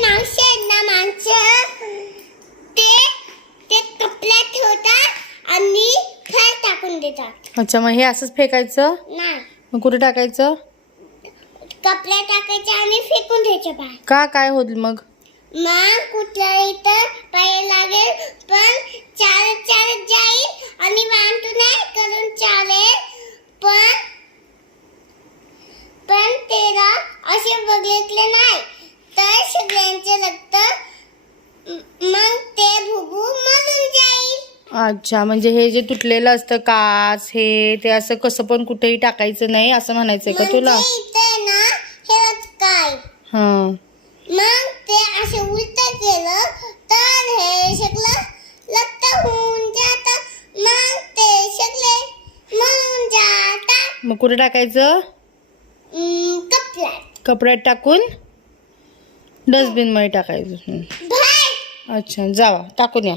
माणसे आहेत ना माणसं ते ते कपड्यात ठेवतात आणि फॅर टाकून देतात अच्छा मग हे असंच फेकायचं? ना मग कुठे टाकायचं? कपड्यात टाकायचे आणि फेकून द्यायचे बाहेर का काय होईल मग? मग कुठल्याही तर पाय लागेल पण चालत चालत जाईल आणि वांटू नाही करून चालेल पण पण तेरा असे बघितले नाही. अच्छा म्हणजे हे जे तुटलेलं असतं काच हे ते असं कसं पण कुठेही टाकायचं नाही असं म्हणायचंय का तुला? म्हणजे हे हां. मग ते असे उलट केलं तर हे सगळं लत्त होऊन जात. मग ते सगळे मरून जातात. मग कुठे टाकायचं? कपड्यात. कपड्यात टाकून डस्टबिनमध्ये टाकायचं. हं. बाय. अच्छा जावा टाकून या.